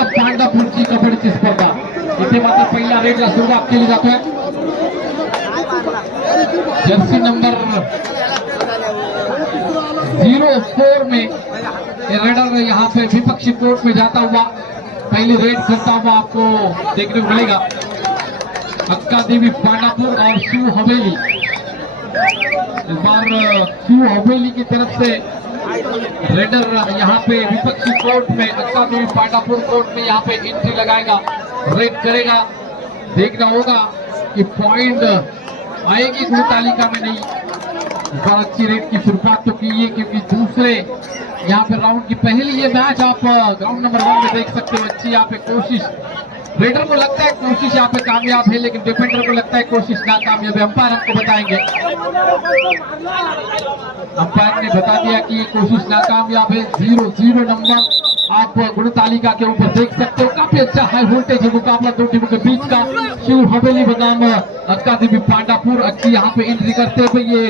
Lions club पांडापूरची कबड्डीची स्पर्धा. इथे मात्र पहिल्या रेडला सुरुवात केली जातोय. जर्सी नंबर ज़ीरो फोर में रेडर यहाँ पे विपक्षी कोर्ट में जाता हुआ, पहली रेड करता हुआ आपको देखने को मिलेगा. अक्का देवी पांडापुर और शिव हवेली. इस बार शिव हवेली की तरफ़ से रेडर यहाँ पे विपक्षी कोर्ट में अक्का देवी पांडापुर कोर्ट में यहाँ पे एंट्री लगाएगा रेड करेगा। देखना होगा कि पॉइंट आएगी गुण तालिका में नहीं। इस बार अच्छी रेट की शुरुआत तो की है क्योंकि दूसरे यहाँ पे राउंड की पहली ये मैच आप ग्राउंड नंबर वन में देख सकते हो। अच्छी यहाँ पे कोशिश रेडर को लगता है कोशिश यहाँ पे कामयाब है, लेकिन डिफेंडर को लगता है कोशिश नाकामयाब है। अंपायर हमको बताएँगे। अंपायर ने बता दिया कि कोशिश नाकामयाब है। ज़ीरो ज़ीरो नंबर आप गुण तालिका के ऊपर देख सकते हो। काफ़ी अच्छा हाई वोल्टेज है मुकाबला दो टीमों के बीच का। शिव हवेली बनाम अक्का देवी पांडापुर, अच्छी यहाँ पे एंट्री करते हुए ये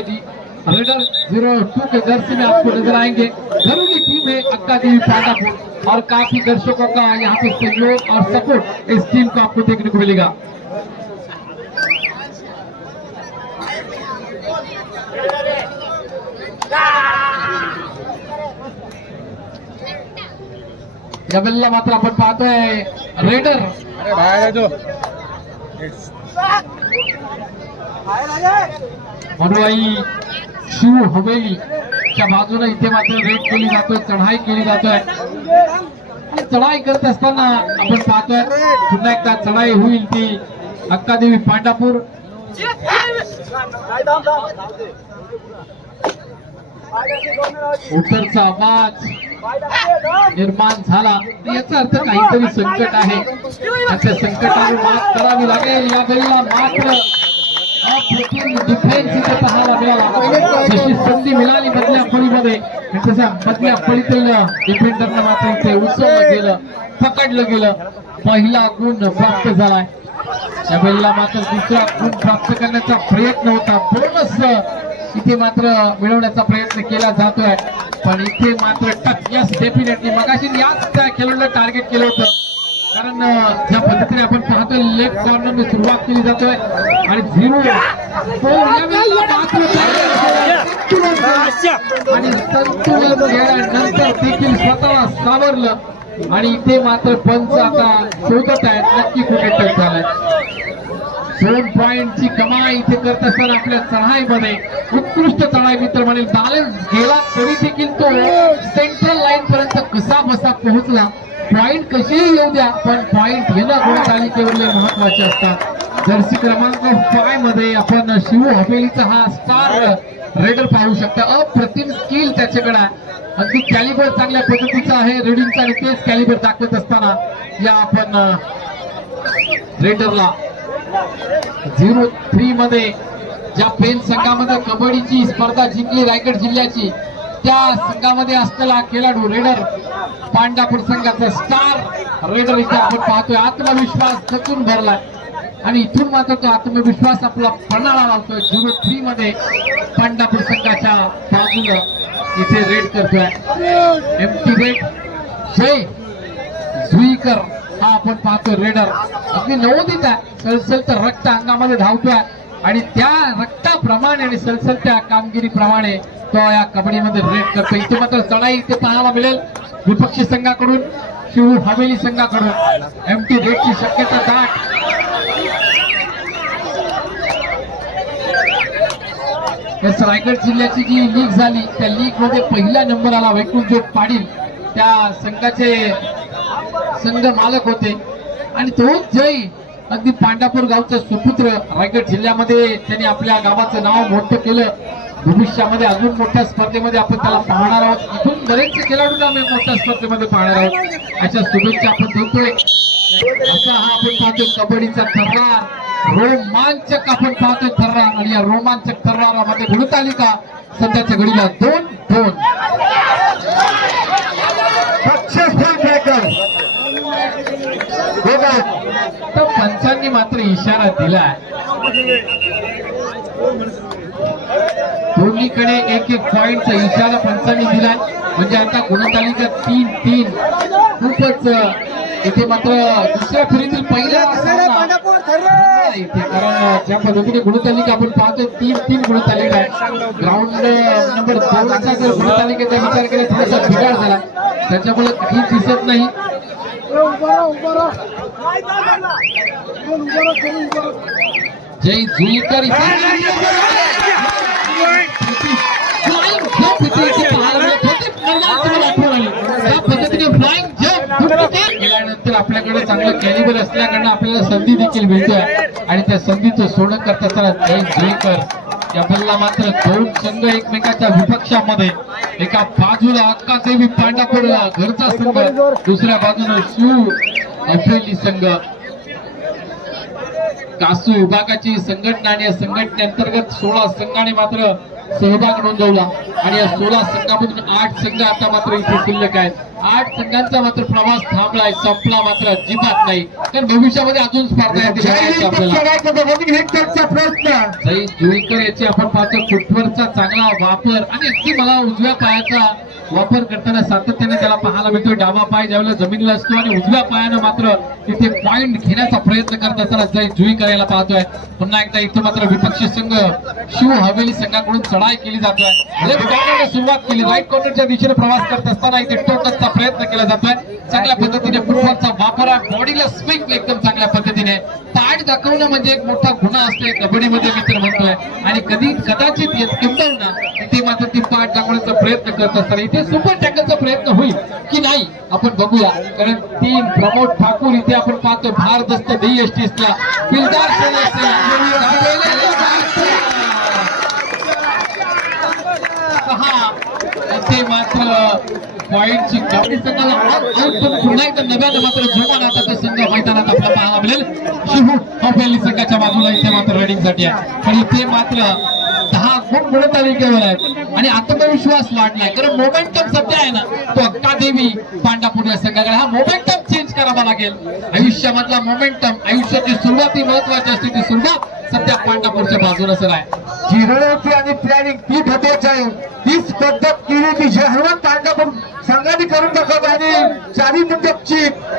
रेडर ज़ीरो टू के जर्सी में आपको नज़र आएँगे। घरेलू टीम है अक्का देवी पांडापुर और काफ़ी दर्शकों का यहाँ पे सहयोग और सपोर्ट इस टीम को आपको देखने को मिलेगा। वेळेला मात्र आपण पाहतोय रेडर अरे बाहेर तो अनुयायी शिव हवेली. च्या बाजूने इथे मात्र रेड केली जातोय चढाई केली जातोय. चढाई करत असताना आपण पाहतोय पुन्हा एकदा चढाई होईल ती अक्कादेवी पांडापूर. उत्तरचा आवाज निर्माण झाला. याचा अर्थ काहीतरी संकट आहे. अशा संकटावर मात करावी लागेल. या वेळेला मात्र डिफेन्स इथे पाहायला मिळाला जशी संधी मिळाली मधल्या फळीमध्ये आणि तशा मधल्या फळीतील डिफेंडरनं मात्र इथे उचललं गेलं पकडलं गेलं. पहिला गुण प्राप्त झालाय. या वेळेला मात्र दुसरा गुण प्राप्त करण्याचा प्रयत्न होता. बोनस इथे मात्र मिळवण्याचा प्रयत्न केला जातोय. पण इथे मात्र टच यस डेफिनेटली मगाशी याच त्या खेळाडूला टार्गेट केलं होतं. कारण ज्या पद्धतीने आपण पाहतोय लेफ्ट कॉर्नर सुरुवात केली जातोय. आणि झिरो. आणि संतुलन गेल्यानंतर देखील स्वतःला सावरलं. आणि इथे मात्र पंच आता शोधत आहेत. नक्की कुठे टच झालाय. दोन पॉइंटची कमाई इथे करत असताना आपल्या चढाईमध्ये उत्कृष्ट चढाई मित्र म्हणेल. बॅलन्स गेला तरी देखील तो सेंट्रल लाईन पर्यंत कसा बसा पोहोचला. पॉईंट कसेही येऊ द्या पण पॉइंट घेणं गुणतालिकेवरले महत्त्वाचे असतात. जर्सी क्रमांक फायमध्ये आपण शिव हवेलीचा हा स्टार रेडर पाहू शकता. अप्रतिम स्किल त्याच्याकडे अगदी कॅलिबर चांगल्या पद्धतीचा आहे. रेडिंगचा आणि तेच कॅलिबर दाखवत असताना या आपण रेडरला झिरो थ्री मध्ये ज्या पेन संघामध्ये कबड्डीची स्पर्धा जिंकली रायगड जिल्ह्याची त्या संघामध्ये असलेला खेळाडू रेडर पांडापूर संघाचा स्टार रेडर इथे आपण पाहतोय. आत्मविश्वास खचून भरलाय. आणि इथून मात्र तो आत्मविश्वास आपला पणाला लावतोय. झिरो थ्री मध्ये पांडापूर संघाच्या बाजूनं इथे रेड करतोय. M T raid Jay Juikar. हा आपण पाहतोय रेडर अगदी नवोदित आहे. सलसलतं रक्त अंगामध्ये धावतोय. आणि त्या रक्ताप्रमाणे आणि सलसलत्या कामगिरीप्रमाणे तो या कबड्डीमध्ये रेट करतो इथे मात्र चढाई इथे पाहायला मिळेल. विपक्षी संघाकडून शिव हवेली संघाकडून. एम टी रेटची शक्यता दाट. रायगड जिल्ह्याची जी लीग झाली त्या लीगमध्ये पहिल्या नंबराला आला वैकुंठ त्या संघाचे संघ मालक होते. आणि तोच जय अगदी पांडापूर गावचं सुपुत्र रायगड जिल्ह्यामध्ये त्यांनी आपल्या गावाचं नाव मोठं केलं. भविष्यामध्ये अजून मोठ्या स्पर्धेमध्ये आपण त्याला पाहणार आहोत. इथून बरेचसे खेळाडूंना आम्ही मोठ्या स्पर्धेमध्ये पाहणार आहोत. अशा शुभेच्छा आपण देतोय. असा हा आपण पाहतोय कबड्डीचा थर्रार. रोमांचक आपण पाहतोय थर्रार. आणि या रोमांचक थर्रारामध्ये का सध्याच्या घडीला दोन दोन. सक्सेसफुल ब्रेकर तर पंचांनी मात्र इशारा दिलाय दोन्हीकडे एक एक पॉइंटचा इशारा पंचांनी दिला. म्हणजे आता गुणतालिका तीन तीन. खूपच इथे मात्र दुसऱ्या फेरीतील पहिल्या इथे. कारण ज्या पद्धतीने गुणतालिका आपण पाहतो तीन तीन गुणतालिका आहे. ग्राउंड नंबर दोनचा जर गुणतालिकेचा विचार केला थोडासा बिघाड झाला. त्याच्यामुळे काही दिसत नाही. जय जुईकर फ्लाइंग जंप इथे इथे पाहायला मिळत. केल्यानंतर आपल्याकडे चांगलं कॅलिबल असल्याकडनं आपल्याला संधी देखील मिळते. आणि त्या संधीचं सोनं करत असताना जय जुईकर या बल्ला मात्र दोन संघ एकमेकाच्या विपक्षामध्ये. एका बाजूला अक्का देवी पांडापूर घरचा संघ. दुसऱ्या बाजूने शिव अफेली संघ. कासू विभागाची संघटना आणि या संघटनेअंतर्गत सोळा संघाने मात्र सहभाग नोंदवला. आणि या सोळा संघामधून आठ संघ आता मात्र इथे शिल्लक आहेत. आठ संघांचा मात्र प्रवास थांबलाय संपला मात्र अजिबात नाही. कारण भविष्यामध्ये अजून स्पर्धा प्रश्न. जुईकर याची आपण पाहतो फुटवरचा चांगला वापर. आणि अगदी मला उजव्या पायाचा वापर करताना सातत्याने त्याला पाहायला मिळतोय. डावा पाय ज्यावेळेला जमिनीला असतो आणि उजव्या पायानं मात्र तिथे पॉइंट घेण्याचा प्रयत्न करत असताना जय जुई करायला पाहतोय. पुन्हा एकदा इथं मात्र विपक्षी संघ शिव हवेली संघाकडून चढाई केली जातोय. सुरुवात केली. राईट कॉर्नरच्या दिशेने प्रवास करत असताना इथे टोटसचा प्रयत्न केला जातोय. चांगल्या पद्धतीने फुटबॉलचा वापर. बॉडीला स्विंग एकदम चांगल्या पद्धतीने. ताट दाखवणं म्हणजे एक मोठा गुन्हा असतो. कबड्डीमध्ये मित्र म्हणतोय. आणि कधी कदाचित येत- किंबहुना इथे मात्र ती पाठ दाखवण्याचा प्रयत्न करत असताना इथे सुपर टॅकलचा प्रयत्न होईल की नाही आपण बघूया. कारण टीम प्रमोद ठाकूर इथे आपण पाहतो भारदस्त देई एसटीसला पिलदार इथे मात्र पॉईंटची कबड्डी संघाला out पुन्हा एकदा नव्यानं मात्र जोमान आता तो संघ मैदानात आपल्याला पाहायला मिळेल. शिवू हॉपेली संघाच्या बाजूला इथे मात्र रेडिंगसाठी आहे. पण इथे मात्र दहा गुण मिळत तालिकेवर आहेत. आणि आत्मविश्वास वाढलाय. कारण मोमेंटम सध्या आहे ना तो अक्का देवी पांडापूर या संघाकडे. हा मोमेंटम चेंज करावा लागेल. आयुष्यामधला मोमेंटम आयुष्याची सुरुवात ही महत्वाची असते ती सुरुवात सध्या पांडापूरच्या बाजूला सर आहे. जी रणनीती आणि प्लॅनिंग ती महत्वाची आहे तीच पद्धत केली ती जे हनुमान तांडापूर संघाने करून दाखवत आणि चारी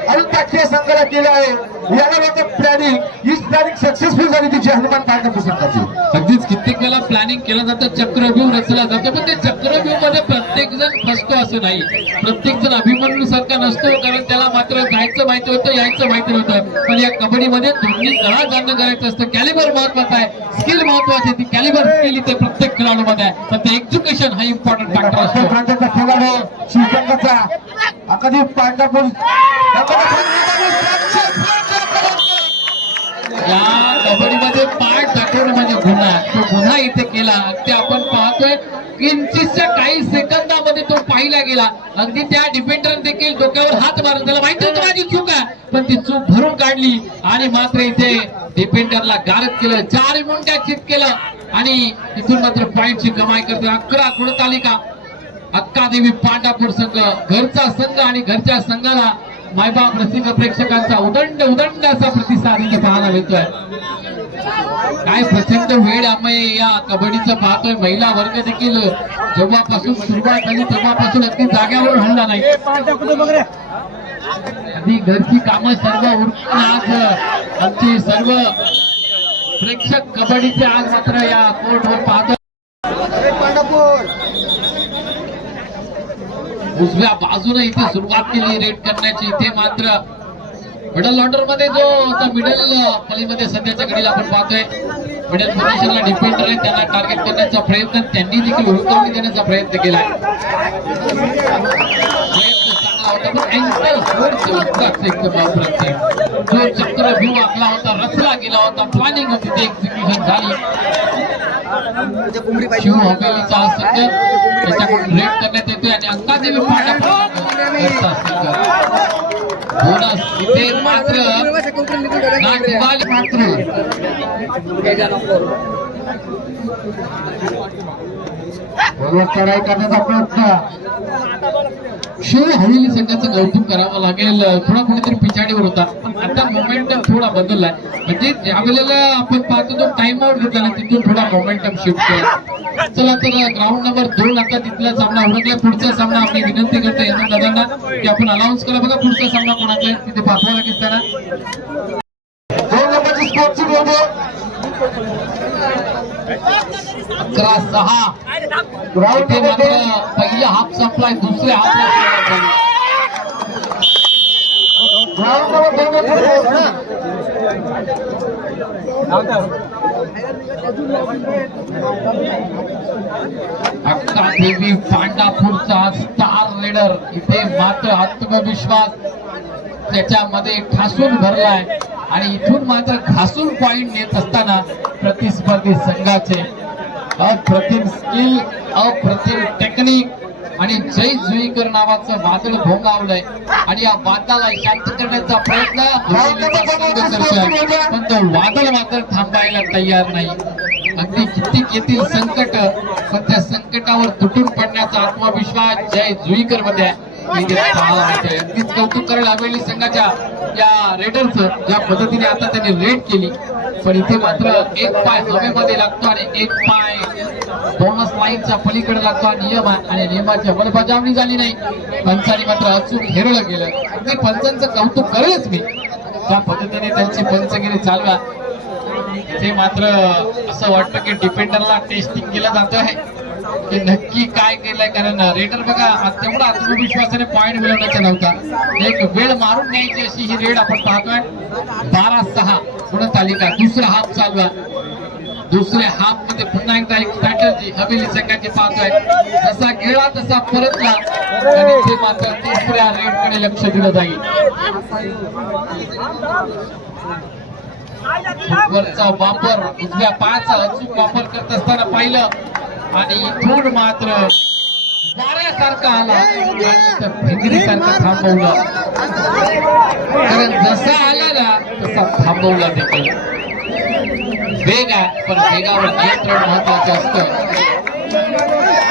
अरुण पाटील संघाला केलं आहे. याला मात्र प्लॅनिंग हीच प्लॅनिंग सक्सेसफुल झाली ती जे हनुमान तांडापूर संघाची. अगदीच कित्येक वेळा प्लॅनिंग केलं जातं चक्रव्यूह रचला जातो पण ते चक्रव्यूहमध्ये प्रत्येक जण फसतो असं नाही. प्रत्येक जण अभिमन्यू सारखा नसतो कारण त्याला मात्र जायचं माहिती होतं यायचं माहिती होतं पण या कबड्डीमध्ये दोन्ही कळा जाणं करायचं असतं. कॅलिबर महत्वाचं आहे. स्किल महत्वाची आहे. ती कॅलिबर स्किल इथे प्रत्येक खेळाडूमध्ये आहे. पण ते एज्युकेशन हा इम्पॉर्टंट फॅक्टर असतो. प्रांताचा खेळाडू शिवसंघाचा अकदी पांडापूर. या कबड्डीमध्ये गुन्हा तो गुन्हा इथे केला. ते आपण पाहतोय किंचितच्या काही सेकंदामध्ये तो पाहिला गेला. अगदी त्या डिफेंडर देखील डोक्यावर हात मारून त्याला माहिती होतं माझी चूक आहे. पण ती चूक भरून काढली आणि मात्र इथे डिफेंडरला गारद केलं. चार मिनिटात चित केलं आणि इथून मात्र पॉईंटची कमाई करते अकरा गुणतालिका अक्का देवी पांडापूर संघ घरचा संघ आणि घरच्या संघाला मायबाप रसिक प्रेक्षकांचा उदंड उदंड असा प्रतिसाद इथे पाहायला मिळतोय. काय प्रचंड वेळ आम्ही या कबड्डीचा पाहतोय. महिला वर्ग देखील जेव्हापासून सुरुवात झाली तेव्हापासून अगदी जाग्यावर हल्ला नाही. आधी घरची कामं सर्व उरकून आज आमचे सर्व प्रेक्षक कबड्डीचे आज मात्र या कोर्टवर पाहतो उजव्या बाजूने इथे सुरुवात केली रेड करण्याची. इथे मात्र मिडल ऑर्डरमध्ये जो आता मिडल पलीमध्ये सध्याच्या घडीला आपण पाहतोय. मिडल पोझिशनला डिफेंडर आहे त्यांना टार्गेट करण्याचा प्रयत्न त्यांनी देखील हुलकावणी देण्याचा प्रयत्न केला प्रयत्न होता जो चक्र व्ह्यू आखला होता रचला गेला होता प्लॅनिंग होती ते एक्झिक्युशन झाली. शिव हॉटेलचा संघ त्याच्याकडून रेड करण्यात येतोय आणि अंकादेवी चढाई करण्याचा प्रयत्न. शिव हवेली संघाचं कौतुक करावं लागेल. थोडा कुठेतरी पिछाडीवर होता. आता मोमेंटम थोडा बदललाय. म्हणजे ज्या वेळेला आपण पाहतो तो टाइम आउट घेतला ना तिथून थोडा मोमेंटम शिफ्ट केला चला तर ग्राउंड नंबर दोन आता तिथला सामना उरकला पुढचा सामना आपली विनंती करतो यांना दादांना की आपण अनाऊन्स करा. बघा पुढचा सामना कोणाचा आहे? तिथे पाठवा लागेल त्यांना दोन नंबरची स्पोर्टची बोलतो अकरा सहा. ग्राउंड मात्र पहिला हाफ संपलाय दुसऱ्या हाफ ग्राउंड नंबर दोन अक्का देवी पांडापूरचा स्टार रेडर इथे मात्र आत्मविश्वास त्याच्यामध्ये ठासून भरलाय. आणि इथून मात्र घासून पॉइंट नेत असताना प्रतिस्पर्धी संघाचे अप्रतिम स्किल अप्रतिम टेक्निक आणि जय जुईकर नावाचं वादळ भोंगावलंय. आणि या वादळाला शांत करण्याचा प्रयत्न पण तो वादळ मात्र थांबायला तयार नाही. अगदी किती येतील संकट पण त्या संकटावर तुटून पडण्याचा आत्मविश्वास जय जुईकरमध्ये आहे. हे. अगदीच कौतुक करायला हवेली संघाच्या या रेडरचं ज्या पद्धतीने आता त्यांनी रेड केली. पण इथे मात्र एक पाय हवेमध्ये लागतो आणि एक पाय बोनस लाईनच्या पलीकडे लागतो नियम आहे. आणि नियमाची अंमलबजावणी झाली नाही. पंचानी मात्र अचूक हेरलं गेलं. ते पंचांचं कौतुक करेलच मी. त्या पद्धतीने त्यांची पंचगिरी चालवा. ते मात्र असं वाटतं की डिपेंडरला टेस्टिंग केलं जात आहे. की नक्की काय केलंय? कारण रेडर बघा तेवढा आत्मविश्वासाने पॉईंट मिळवण्याचा नव्हता. एक वेळ मारून न्यायची अशी ही रेड आपण पाहतोय. बारा सहा गुणतालिका. दुसरा हाफ चालू दुसऱ्या हाफमध्ये पुन्हा एकदा एक स्ट्रॅटर्जी हवेली संघाची पाहतोय जसा गेला तसा परतला आणि ते मात्र तिसऱ्या रेडकडे लक्ष दिलं जाईल. फुटबॉलचा वापर उजव्या पायाचा अचूक वापर करत असताना पाहिलं. आणि इथून मात्र वाऱ्यासारखा आला. आणि इथं थांबवला. कारण जसा आला ना तसा थांबवला देखील वेग आहे पण वेगावर नियंत्रण महत्वाचं असतं.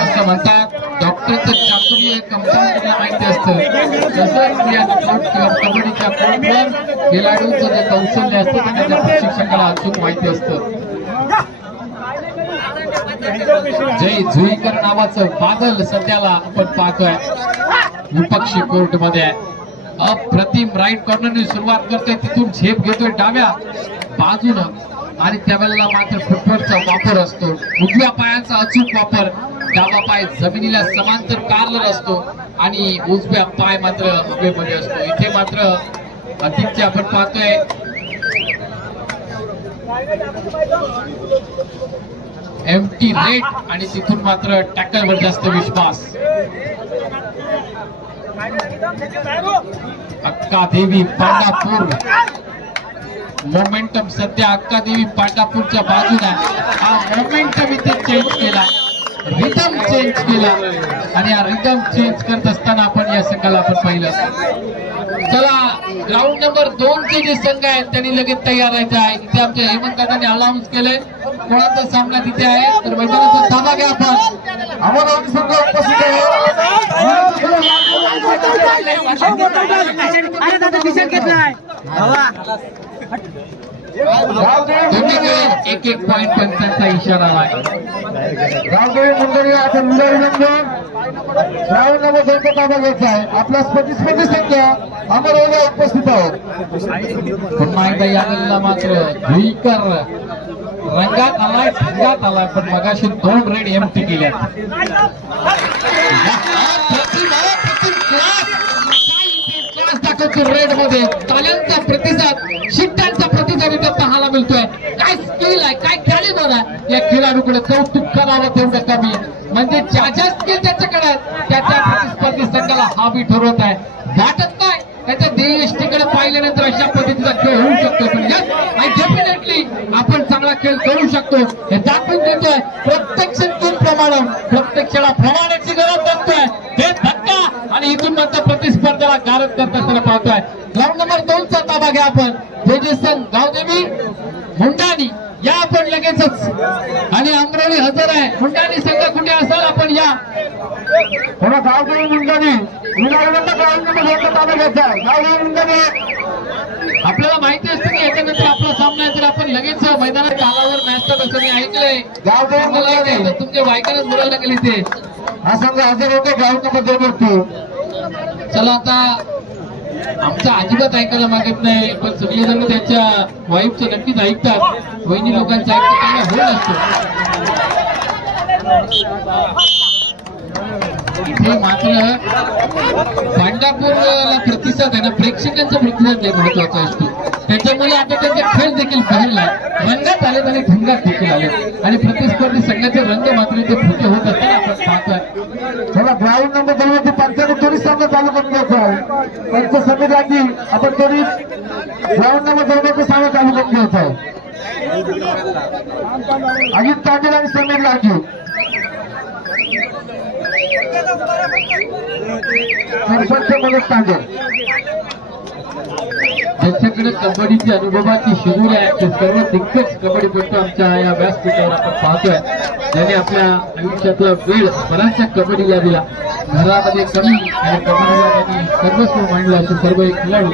असं म्हणतात डॉक्टरचं चातुर्य कंपाऊंडला माहिती असतं. जसं या कोर्ट किंवा कबड्डीच्या कोर्टवर खेळाडूंचं जे कौशल्य असतं ते त्याच्या प्रशिक्षकाला अचूक माहिती असतं. जय झुईकर नावाचं बादल सध्याला आपण पाहतोय. विपक्षी कोर्टमध्ये आहे. अप्रतिम राईट कॉर्नरने सुरुवात करतोय तिथून झेप घेतोय डाव्या बाजूनं. आणि त्यावेळेला मात्र फुटबॉलचा वापर असतो. उजव्या पायाचा अचूक वापर डावा पाय जमिनीला समांतर कारलर असतो आणि उजव्या पाय मात्र हवेमध्ये असतो. इथे मात्र अधिकचे आपण पाहतोय. एम टी रेट आणि तिथून मात्र टॅकलवर जास्त विश्वास. अक्का देवी पांडापूर. मोमेंटम सध्या अक्कादेवी पाटापूरच्या बाजूला हा मोमेंटम इथे चेंज केला रिदम चेंज केला आणि हा रिदम चेंज करत असताना आपण या संघाला आपण पाहिलं चला ग्राउंड नंबर दोन चे जे संघ आहेत त्यांनी लगेच तयार राहायचे आहे इथे आमच्या हेमंत दादांनी अनाऊन्स केलंय कोणाचा सामना तिथे आहे तर मैदानाचा ताबा घ्या आपण आम्हाला संघ उपस्थित आहे एक एक पॉईंट पंचांचा इशारा आहे. रामदेवी मंडळी आता मुलारी नंबर दोनचा ताबा घ्यायचा आहे. आपला प्रतिस्पर्धी संघ अमरवाला उपस्थित आहोत. पुन्हा एकदा यावेळेला मात्र भुईकर रंगात आलाय ढंगात आलाय पण मगाशी दोन रेड एमटी केल्या दाखवतो रेडमध्ये ताल्यांचा प्रतिसाद शिट्ट्यांचा प्रतिसाद इथं पाहायला मिळतोय. काय स्किल आहे काय कॅलिबर आहे? या खेळाडूकडे कौतुक करावं तेवढं कमी. म्हणजे ज्या ज्या स्किल त्याच्याकडे त्याच्या प्रतिस्पर्धी संघाला हावी ठरवत आहे. वाटत नाही त्याच्या देशटीकडे पाहिल्यानंतर अशा पद्धतीचा खेळ होऊ शकतो. पण yes, डेफिनेटली आपण चांगला खेळ करू शकतो. हे दाखवून देतोय प्रत्यक्ष टीम प्रमाणे प्रत्यक्षाला प्रमाणाची गरज नसतोय हे धक्का आणि इथून म्हणतो प्रतिस्पर्धा प्रतिस्पर्ध्याला गारद करत असताना पाहतोय. ग्राउंड नंबर दोन चा ताबा घ्या आपण. तेजसन गावदेवी मुंडानी. या आपण लगेचच. आणि अमरावती हजर आहे. मुंडानी संघ कुठे असाल आपण या. थोडा गावदेवी मुंडणी मुलारी नंबर ग्राउंड नंबर दोनचा ताबा घ्यायचा आहे गावदेवी मुंडणी आपल्याला माहिती असतं की याच्यानंतर आपला सामना आहे. तर आपण लगेच मैदानात कालावर नाचतात असं मी ऐकलंय. गाव दे, मला मुलं दे. ऐकलं, तुमच्या बायकांनाच बोलायला लागेल इथे. हा संघ हजर होतो. ग्राउंड नंबर दोन वरती. चला आता आमचं अजिबात ऐकायला मागत नाही पण सगळेजण त्यांच्या वाईफचं नक्कीच ऐकतात. वहिनी लोकांचं ऐकतात त्यांना असतो. इथे मात्र पांडापूरला प्रतिसाद आहे ना प्रेक्षकांचा प्रतिसाद लय महत्त्वाचा असतो. त्याच्यामुळे आता त्यांचे खेळ देखील पाहिला. रंगात आले आणि ढंगात देखील आले आणि प्रतिस्पर्धी संघाचे रंग मात्र ते फुटे होत असताना आपण पाहतोय. त्याला ग्राउंड नंबर दोन वरती पंचाने तोरी सामना चालू करून घ्यायचा आहे पंच समिती राखी आपण तोरी ग्राउंड नंबर दोन सामना चालू करून घ्यायचा आहे अजित पाटील आणि समीर लागी. सरपंच मनोज तांडे. त्यांच्याकडे कबड्डीची अनुभवाची शिरूर आहे. ते सर्व दिग्गज कबड्डीपटू आमच्या या व्यासपीठावर आपण पाहतोय. ज्याने आपल्या आयुष्यातला वेळ बराचशा कबड्डीला दिला घरामध्ये कमी आणि कबड्डीला त्यांनी सर्वस्व मांडलं असे सर्व एक खेळाडू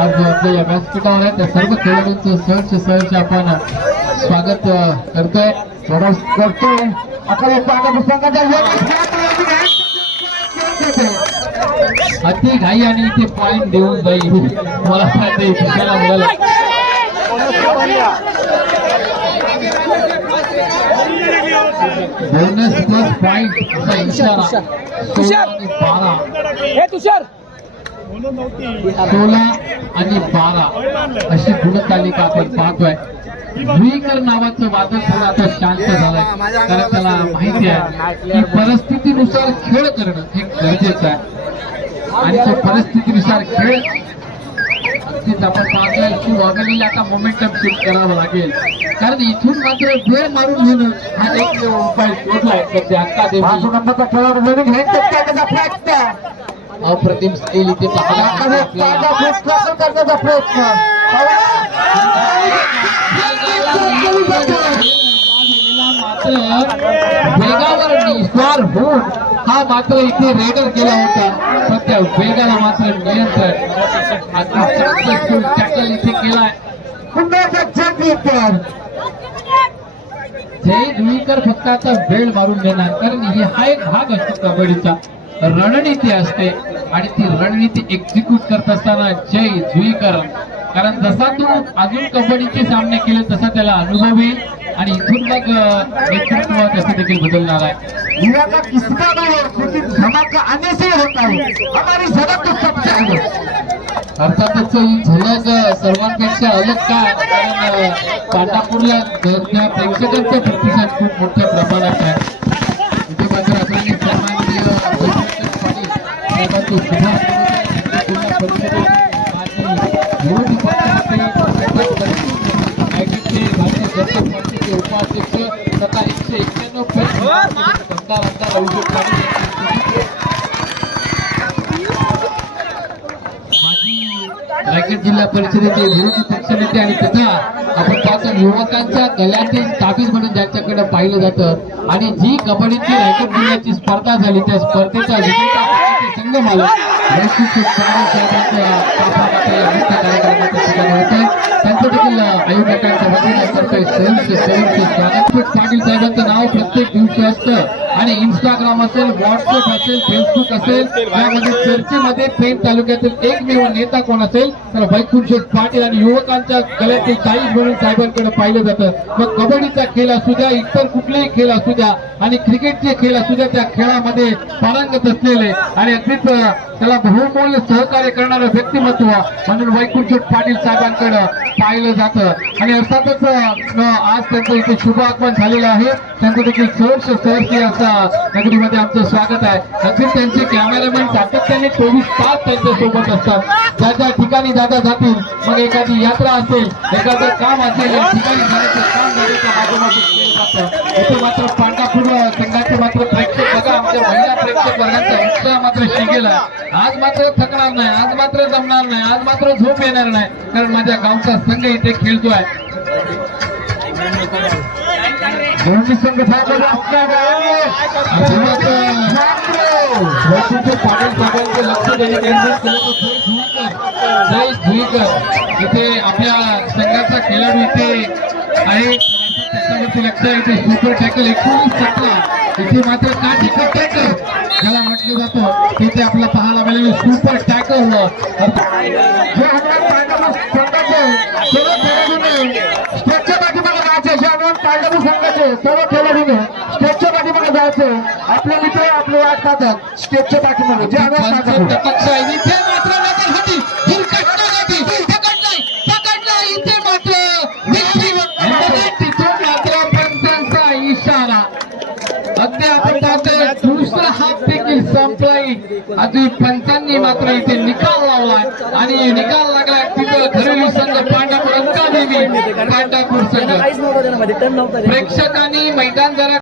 आज आपल्या या व्यासपीठावर आहे त्या सर्व खेळाडूंचं सहर्ष सहर्ष आपण स्वागत करतोय. थोडा करतोय. आपण स्वागत अति घाई आणि इथे पॉईंट देऊन जाईल. मला वाटतं त्याला बोलायला बोनस प्लस पॉईंट असा इशारा. सोळा आणि बारा. हे तुषार! सोळा आणि बारा. अशी गुणतालिका आपण पाहतोय. भुईकर नावाचं वादळ थोडं आता शांत झालंय. कारण त्याला माहिती आहे की परिस्थितीनुसार खेळ करणं हे गरजेचं आहे. आणि तो परिस्थितीनुसार खेळ अगदीच आपण पाहतोय की वॉगनीला आता मोमेंटम शिफ्ट करावं लागेल. कारण इथून मात्र वेळ मारून घेणं हा एक उपाय शोधलाय. सध्या अक्का पाच देवी नंबरचा खेळाडू म्हणून घेऊन त्याचा प्रयत्न. अप्रतिम स्टील इथे पाहायला करण्याचा प्रयत्न. मात्र वेगावर निस्वार होऊन हा मात्र इथे रेडर केला होता. पण त्या वेगाला मात्र नियंत्रण. टॅकल इथे केलाय. जय धुईकर फक्त आता वेळ मारून देणार कारण हे हा एक भाग असतो कबड्डीचा. रणनीती असते आणि ती रणनीती एक्झिक्यूट करत असताना जय जुईकर कारण जसा तू अजून कबड्डीचे सामने केले तसा त्याला अनुभव येईल आणि इथून मग नेतृत्व त्याचं देखील बदलणार आहे. युवा का किसका नहीं क्योंकि धमाका आने से होता है हमारी झलक तो सबसे आगे. अर्थातच ही झलक सर्वांपेक्षा अलग का? कारण पांढरापूरला प्रेक्षकांचा प्रतिसाद खूप मोठ्या प्रमाणात आहे. साहेबांचे सुभाष जिल्हा परिषदेचे उपाध्यक्ष तथा एकशे एक्क्याण्णव आमदार आमदार अभिषेक माजी रायगड जिल्हा परिषदेचे विरोधी पक्षनेते आणि तथा आपण त्याचं युवकांच्या गळ्यातील ताबीज म्हणून ज्यांच्याकडे पाहिलं जातं आणि जी कबड्डीची रायगड जिल्ह्याची स्पर्धा झाली त्या स्पर्धेचा विजेता संघ मला त्यांचं देखील आयोजकांच्या वतीने करतोय स्वागत पाटील साहेबांचं नाव प्रत्येक दिवशी असतं आणि इंस्टाग्राम असेल व्हॉट्सअप असेल फेसबुक असेल यामध्ये चर्चेमध्ये पेन तालुक्यातील एकमेव नेता कोण असेल तर वैकुंठ पाटील आणि युवकांच्या गळ्यातील काही म्हणून साहेबांकडे पाहिलं जातं. मग कबड्डीचा खेळ असू द्या इतर कुठलेही खेळ असू द्या आणि क्रिकेटचे खेळ असू द्या त्या खेळामध्ये पारंगत असलेले. आणि अगदीच त्याला बहुमूल्य सहकार्य करणारं व्यक्तिमत्व म्हणून वैकुंठ पाटील साहेबांकडे पाहिलं जातं. आणि अर्थातच आज त्यांचं इथे शुभ आगमन झालेलं आहे. त्यांचं देखील सहर्ष सहर्षी असा नगरीमध्ये आमचं स्वागत आहे. अगदीच त्यांचे कॅमेरामॅन सातत्याने चोवीस तास त्यांच्यासोबत असतात. ज्या ज्या ठिकाणी दादा जातील मग एखादी यात्रा असेल एखादं काम असेल या ठिकाणी जाण्याचं काम माध्यमातून केलं जातं. इथे मात्र पांडापूर संघाचे मात्र प्रेक्षक बघा आमच्या महिला प्रेक्षक वर्गाचा उत्साह मात्र शिकेला आज मात्र थकणार नाही आज मात्र जमणार नाही आज मात्र झोप येणार नाही कारण माझ्या गावचा संघ इथे खेळतोय. दोन्ही संघ आपल्या पाटील साहेबांचे लक्ष त्यांनी इथे आपल्या संघाचा खेळाडू इथे आहे. त्याच्यावरती लक्ष आहे. ते सुपर टॅकल एकोणीस सतरा इथे मात्र काठी टॅकल ज्याला म्हटलं जातं तिथे आपलं पाहायला मिळालं सुपर टॅकल जे हनुमान पांडव संघाचे सर्व खेळाडूंनी स्टेजच्या पाठीमागे जायचे जे हनुमान पांडव संघाचे सर्व खेळाडूंनी स्टेजच्या पाठीमागे जायचे. आपले मित्र आपले वाट पाहतात स्टेजच्या पाठीमागे जे पांडव पक्ष आहे अगदी आपण पाहतोय दुसरा हात देखील संपलाय. अगदी पंचांनी मात्र इथे निकाल लावलाय आणि निकाल लागलाय तिथं घरेलू संघ पांढरपूर अंकादेवी पांढरपूर संघ. प्रेक्षकांनी मैदान जरा